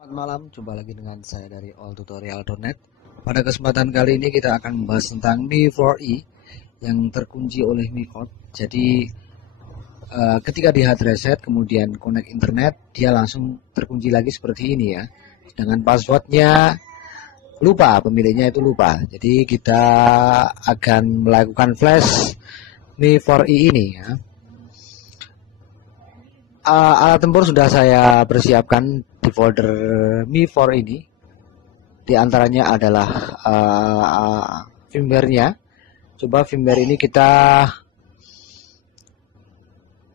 Selamat malam, jumpa lagi dengan saya dari alltutorial.net. Pada kesempatan kali ini kita akan membahas tentang Mi4E yang terkunci oleh Mi Code. Jadi ketika di hard reset kemudian connect internet, dia langsung terkunci lagi seperti ini ya. Dengan passwordnya lupa, pemiliknya itu lupa. Jadi kita akan melakukan flash Mi4E ini ya. Alat tempur sudah saya persiapkan di folder Mi4 ini. Di antaranya adalah firmware-nya. Coba firmware ini kita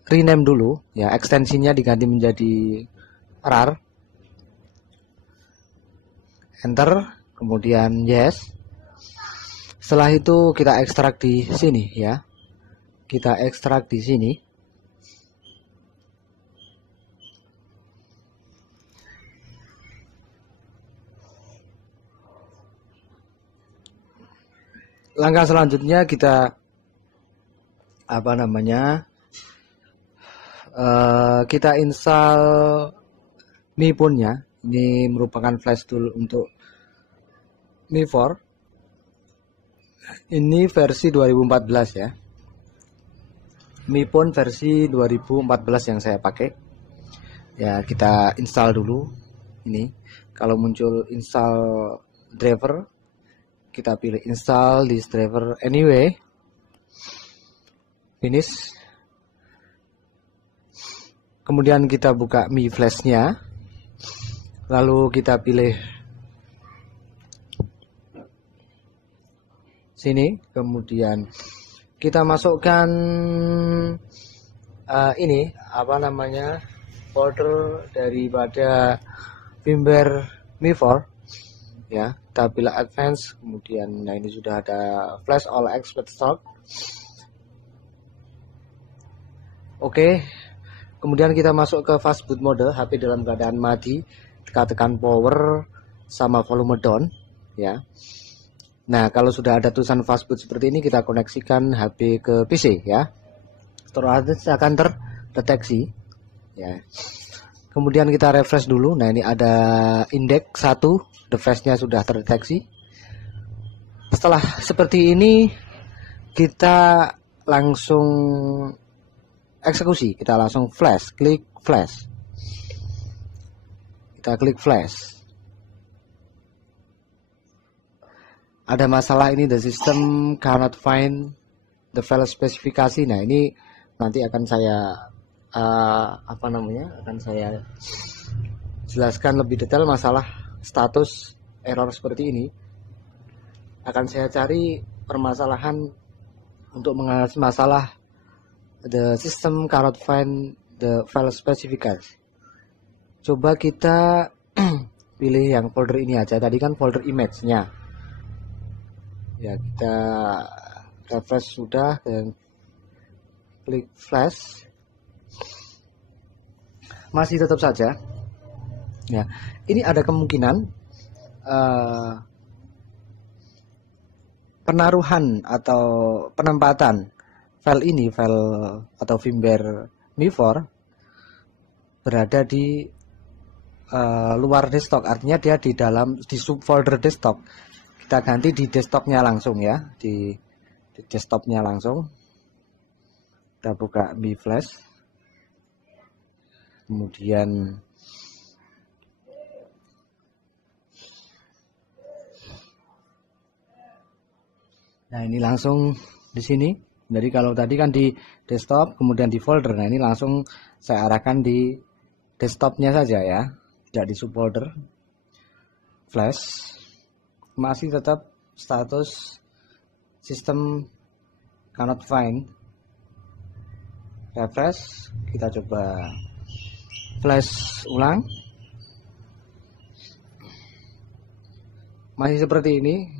rename dulu ya, ekstensinya diganti menjadi RAR. Enter, kemudian yes. Setelah itu kita ekstrak di sini ya. Kita ekstrak di sini. Langkah selanjutnya kita kita install Mi-Phone-nya. Ini merupakan flash tool untuk Mi4. Ini versi 2014 ya. Mi-Phone versi 2014 yang saya pakai. Ya, kita install dulu. Ini kalau muncul install driver, kita pilih install this driver anyway, finish. Kemudian kita buka Mi Flash-nya, lalu kita pilih sini, kemudian kita masukkan ini folder daripada firmware Mi4 ya. Kita pilih advance, kemudian ini sudah ada flash all expert stock. Oke, kemudian kita masuk ke fast boot mode. HP dalam keadaan mati, kita tekan power sama volume down ya. Nah, kalau sudah ada tulisan fast boot seperti ini, kita koneksikan HP ke PC ya, otomatis akan terdeteksi ya. Kemudian kita refresh dulu. Nah, ini ada indeks 1, device-nya sudah terdeteksi. Setelah seperti ini, kita langsung eksekusi. Kita langsung flash, klik flash. Kita klik flash. Ada masalah ini, the system cannot find the file spesifikasi. Nah, ini nanti akan saya akan saya jelaskan lebih detail masalah status error seperti ini. Akan saya cari permasalahan untuk mengatasi masalah the system cannot find the file specification. Coba kita pilih yang folder ini aja. Tadi kan folder image-nya ya. Kita refresh sudah dan klik flash. Masih tetap saja ya. Ini ada kemungkinan penaruhan atau penempatan file atau firmware Mi4 berada di luar desktop. Artinya dia di subfolder desktop. Kita ganti di desktopnya langsung ya, di desktopnya langsung. Kita buka Mi Flash, kemudian ini langsung di sini. Jadi kalau tadi kan di desktop kemudian di folder, nah ini langsung saya arahkan di desktopnya saja ya, tidak di subfolder. Flash, masih tetap status system cannot find. Refresh, kita coba flash ulang. Masih seperti ini.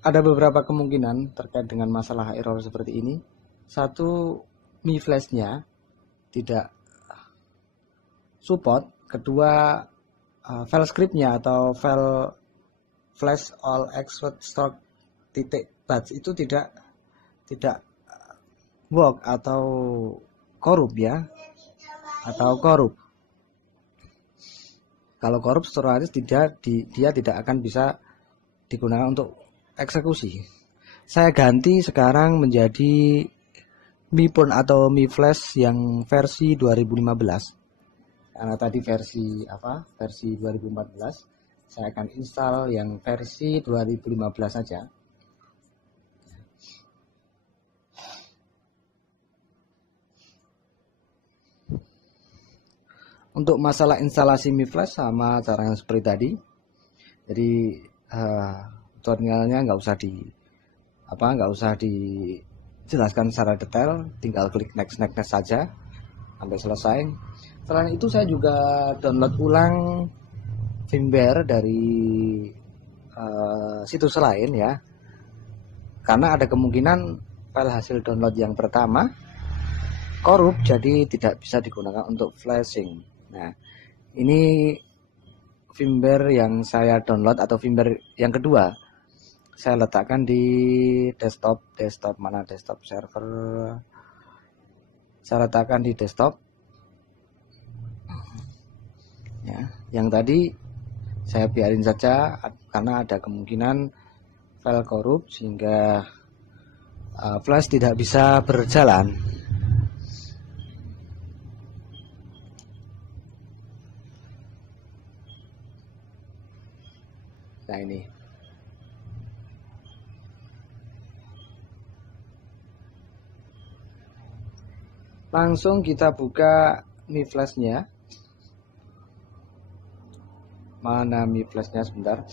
Ada beberapa kemungkinan terkait dengan masalah error seperti ini. Satu, Mi Flash-nya tidak support. Kedua, file script-nya atau file flash all expert stock .bat itu tidak work atau korup ya, atau korup. Kalau korup otomatis dia tidak akan bisa digunakan untuk eksekusi. Saya ganti sekarang menjadi Mi Phone atau Mi Flash yang versi 2015. Karena tadi versi versi 2014, saya akan install yang versi 2015 saja. Untuk masalah instalasi Mi Flash sama caranya seperti tadi. Jadi tutorialnya nggak usah dijelaskan secara detail, tinggal klik next saja sampai selesai. Selain itu saya juga download ulang firmware dari situs lain ya, karena ada kemungkinan file hasil download yang pertama korup, jadi tidak bisa digunakan untuk flashing. Nah, ini firmware yang saya download atau firmware yang kedua, saya letakkan di desktop mana, desktop server, saya letakkan di desktop ya. Yang tadi saya biarin saja karena ada kemungkinan file korup sehingga flash tidak bisa berjalan. Nah, ini langsung kita buka Mi Flash-nya. Mana Mi Flash-nya, sebentar.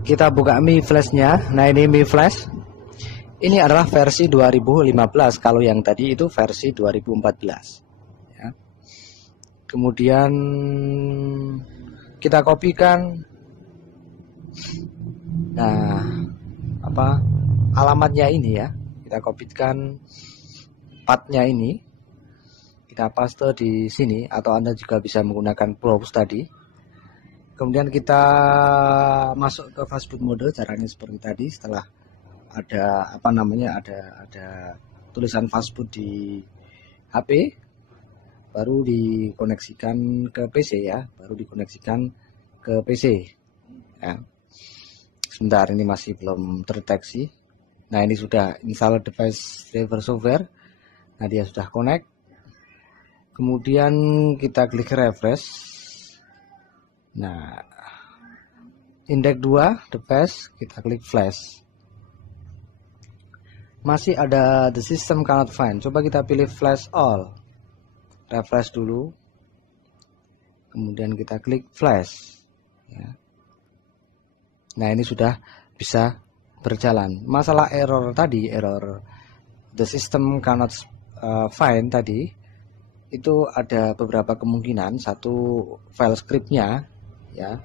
Kita buka Mi Flash-nya. Nah, ini Mi Flash. Ini adalah versi 2015. Kalau yang tadi itu versi 2014. Ya. Kemudian kita kopikan. Nah, alamatnya ini ya. Kita kopikan pathnya ini. Kita paste di sini, atau Anda juga bisa menggunakan browse tadi. Kemudian kita masuk ke fastboot mode, caranya seperti tadi. Setelah ada ada tulisan fastboot di HP, baru dikoneksikan ke PC ya, ya. Sebentar, ini masih belum terdeteksi. Nah, ini sudah install device driver software. Nah, dia sudah connect. Kemudian kita klik refresh. Nah, index 2 device, kita klik flash. Masih ada the system cannot find. Coba kita pilih flash all. Refresh dulu. Kemudian kita klik flash ya. Nah, ini sudah bisa berjalan. Masalah error tadi, error the system cannot find tadi, itu ada beberapa kemungkinan. Satu, file scriptnya ya,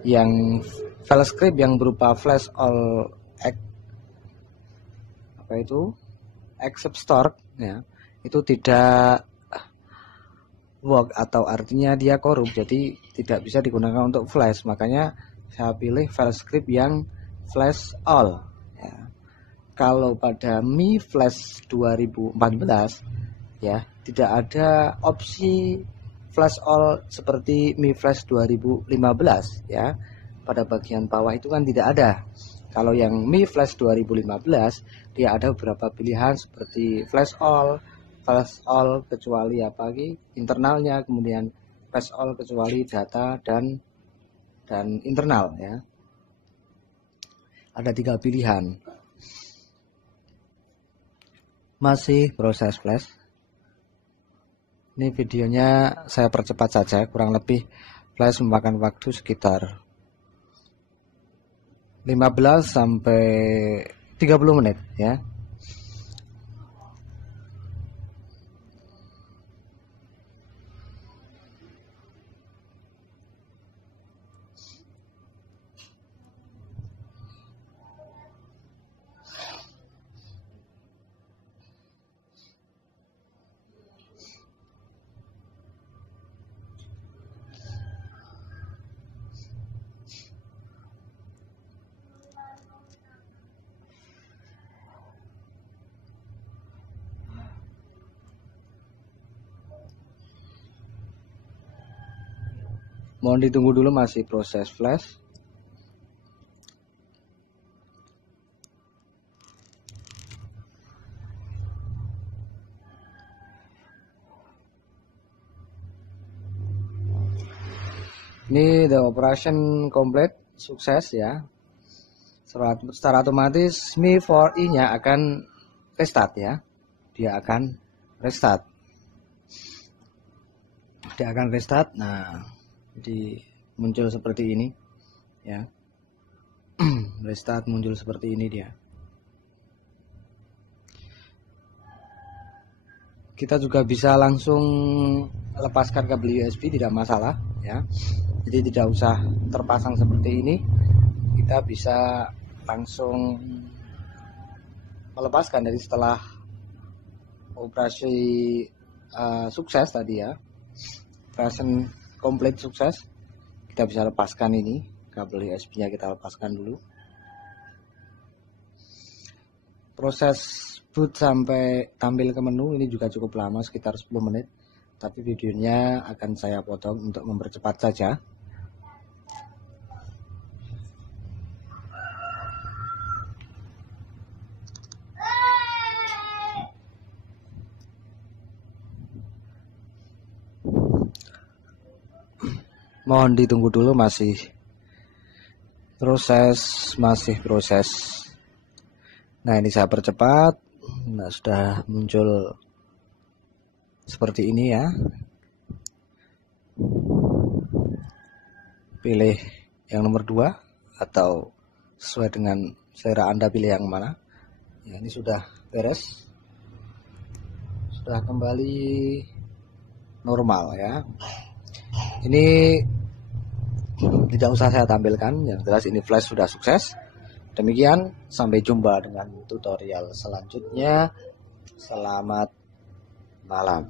yang file script yang berupa flash all except store ya, itu tidak work, atau artinya dia korup, jadi tidak bisa digunakan untuk flash. Makanya saya pilih file script yang flash all ya. Kalau pada Mi Flash 2014 ya, tidak ada opsi flash all seperti Mi Flash 2015 ya. Pada bagian bawah itu kan tidak ada. Kalau yang Mi Flash 2015, dia ada beberapa pilihan seperti flash all kecuali internalnya, kemudian flash all kecuali data dan internal ya. Ada 3 pilihan. Masih proses flash. Ini videonya saya percepat saja, kurang lebih flash memakan waktu sekitar 15 sampai 30 menit ya. Mohon ditunggu dulu, masih proses flash. Ini the operation complete, sukses ya. Secara otomatis Mi 4i-nya akan restart ya. Dia akan restart. Nah, jadi muncul seperti ini ya. Restart muncul seperti ini dia. Kita juga bisa langsung lepaskan kabel USB, tidak masalah ya. Jadi tidak usah terpasang seperti ini, kita bisa langsung melepaskan dari setelah operasi sukses tadi ya, operation complete sukses. Kita bisa lepaskan ini kabel USB nya, kita lepaskan dulu. Proses boot sampai tampil ke menu ini juga cukup lama, sekitar 10 menit, tapi videonya akan saya potong untuk mempercepat saja. Mohon ditunggu dulu, masih proses. Nah, ini saya percepat. Nah, sudah muncul seperti ini ya. Pilih yang nomor 2 atau sesuai dengan selera Anda, pilih yang mana. Ya, ini sudah beres. Sudah kembali normal ya. Ini tidak usah saya tampilkan, yang jelas ini flash sudah sukses. Demikian, sampai jumpa dengan tutorial selanjutnya. Selamat malam.